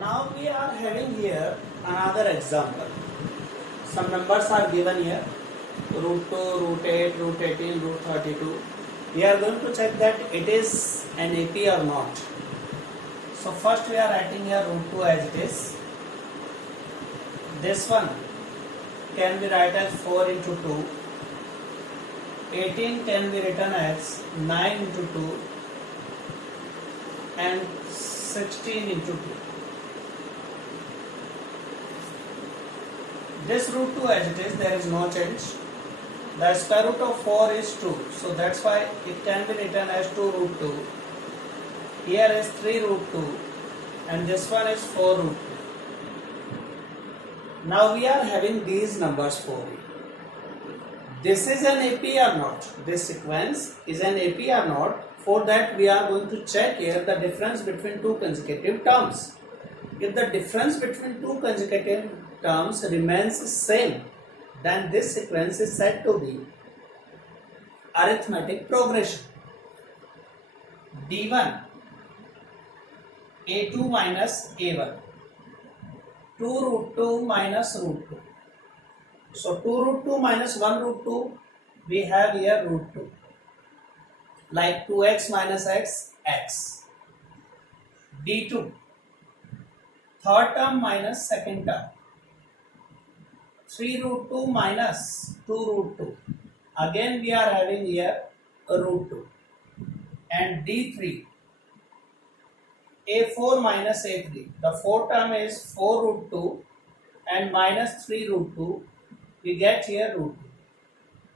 Now we are having here another example. Some numbers are given here, root 2, root 8, root 18, root 32. We are going to check that it is an AP or not. So first we are writing here root 2 as it is. This one can be written as 4 into 2. 18 can be written as 9 into 2 and 16 into 2. This root 2 as it is, there is no change. The square root of 4 is 2. So that's why it can be written as 2 root 2. Here is 3 root 2 and this one is 4 root 2. Now we are having these numbers for you. This is an AP or not? This sequence is an AP or not? For that we are going to check here the difference between two consecutive terms. If the difference between two consecutive terms remains same, then this sequence is said to be arithmetic progression. D1 A2 minus A1, 2 root 2 minus root 2. So 2 root 2 minus 1 root 2, we have here root 2. Like 2x minus x, x. D2, third term minus second term. 3 root 2 minus 2 root 2. Again we are having here a root 2. And D3, A4 minus A3. The fourth term is 4 root 2 and minus 3 root 2. We get here root 2.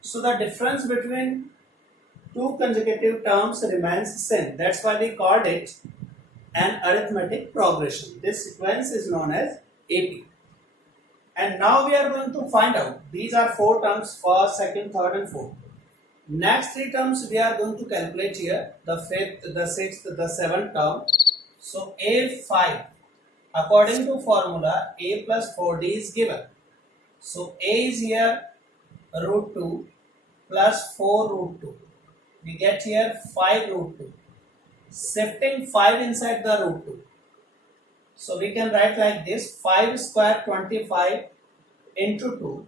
So the difference between two consecutive terms remains same. That's why we called it an arithmetic progression. This sequence is known as AP. And now we are going to find out. These are four terms: first, second, third and fourth. Next three terms we are going to calculate here. The fifth, the sixth, the seventh term. So A5. According to formula, A plus 4D is given. So A is here root 2 plus 4 root 2. We get here 5 root 2. Shifting 5 inside the root 2. So we can write like this: 5 square 25 into 2.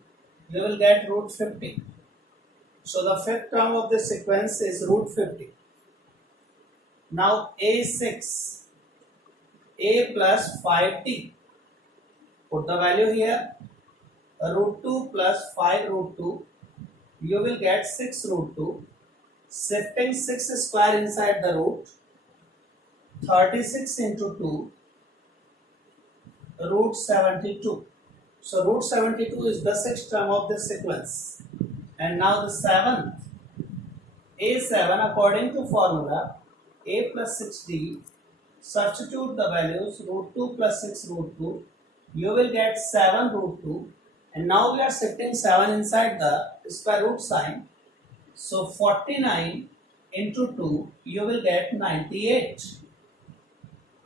You will get root 50. So the fifth term of this sequence is root 50. Now A6. A plus 5t. Put the value here. Root 2 plus 5 root 2. You will get 6 root 2. Shifting 6 square inside the root. 36 into 2. Root 72. So root 72 is the sixth term of this sequence. And now the seventh. A7, according to formula, A plus 6D. Substitute the values root 2 plus 6 root 2. You will get 7 root 2. And now we are shifting 7 inside the square root sign. So 49 into 2, you will get 98.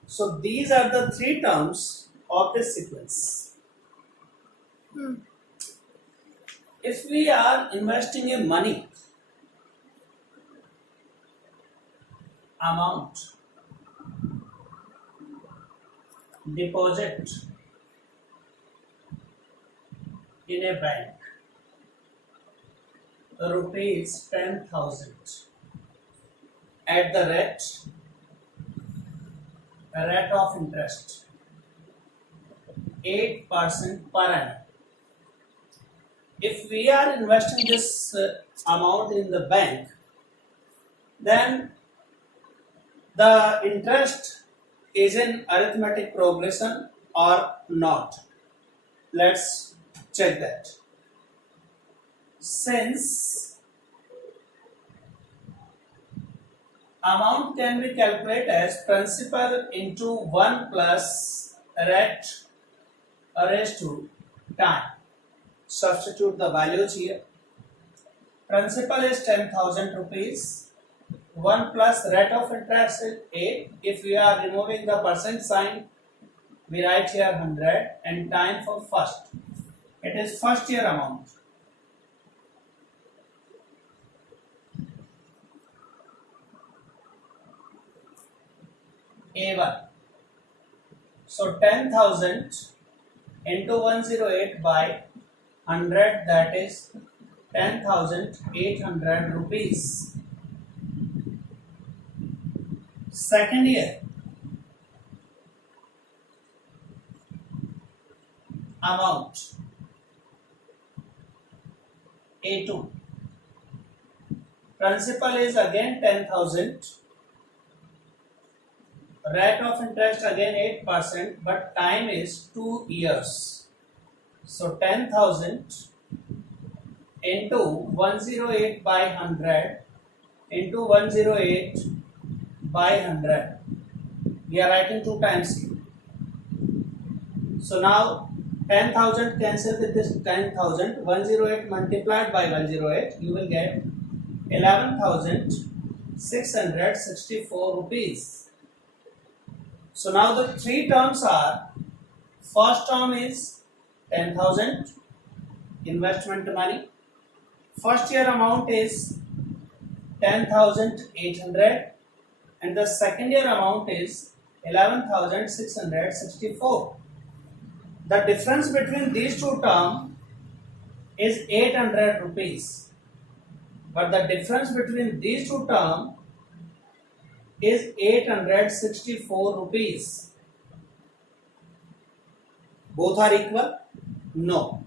So these are the three terms of this sequence. If we are investing in money, amount, deposit in a bank, rupees 10,000 at the rate of interest 8% per annum. If we are investing this amount in the bank, then the interest is in arithmetic progression or not. Let's check that. Since amount can be calculated as principal into 1 plus rate raised to time. Substitute the values here. Principal is 10,000 rupees. 1 plus rate of interest is 8. If we are removing the percent sign, we write here 100. And time for first. It is first year amount. A1. So 10,000 into 108 by 100, that is 10,800 rupees. Second year, amount A2. Principal is again 10,000. Rate of interest again 8%, but time is 2 years. So 10,000 into 108 by 100 into 108 by 100. We are writing 2 times here. So now 10,000 cancel with this 10,000. 108 multiplied by 108, you will get 11,664 rupees. So now the three terms are, first term is 10,000 investment money. First year amount is 10,800 and the second year amount is 11,664. The difference between these two terms is 800 rupees. But the difference between these two terms is 864 rupees. Both are equal? No.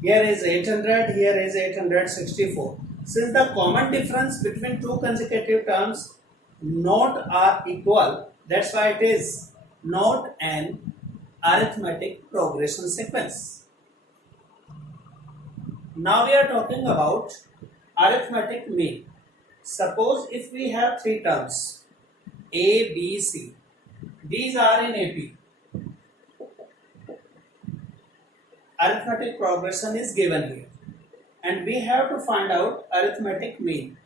Here is 800, here is 864. Since the common difference between two consecutive terms not are equal, that's why it is not an arithmetic progression sequence. Now we are talking about arithmetic mean. Suppose if we have three terms A, B, C, these are in AP. Arithmetic progression is given here and we have to find out arithmetic mean.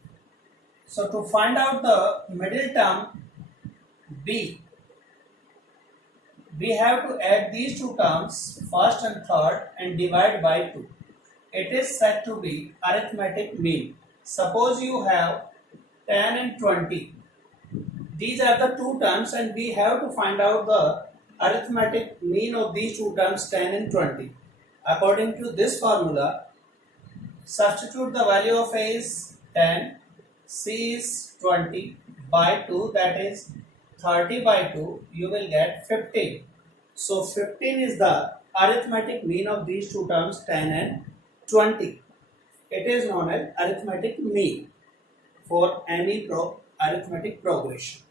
So to find out the middle term B, we have to add these two terms, first and third, and divide by 2. It is said to be arithmetic mean. Suppose you have 10 and 20. These are the two terms and we have to find out the arithmetic mean of these two terms 10 and 20. According to this formula, substitute the value of A is 10, C is 20 by 2, that is 30 by 2, you will get 15. So 15 is the arithmetic mean of these two terms 10 and 20. It is known as arithmetic mean for any arithmetic progression.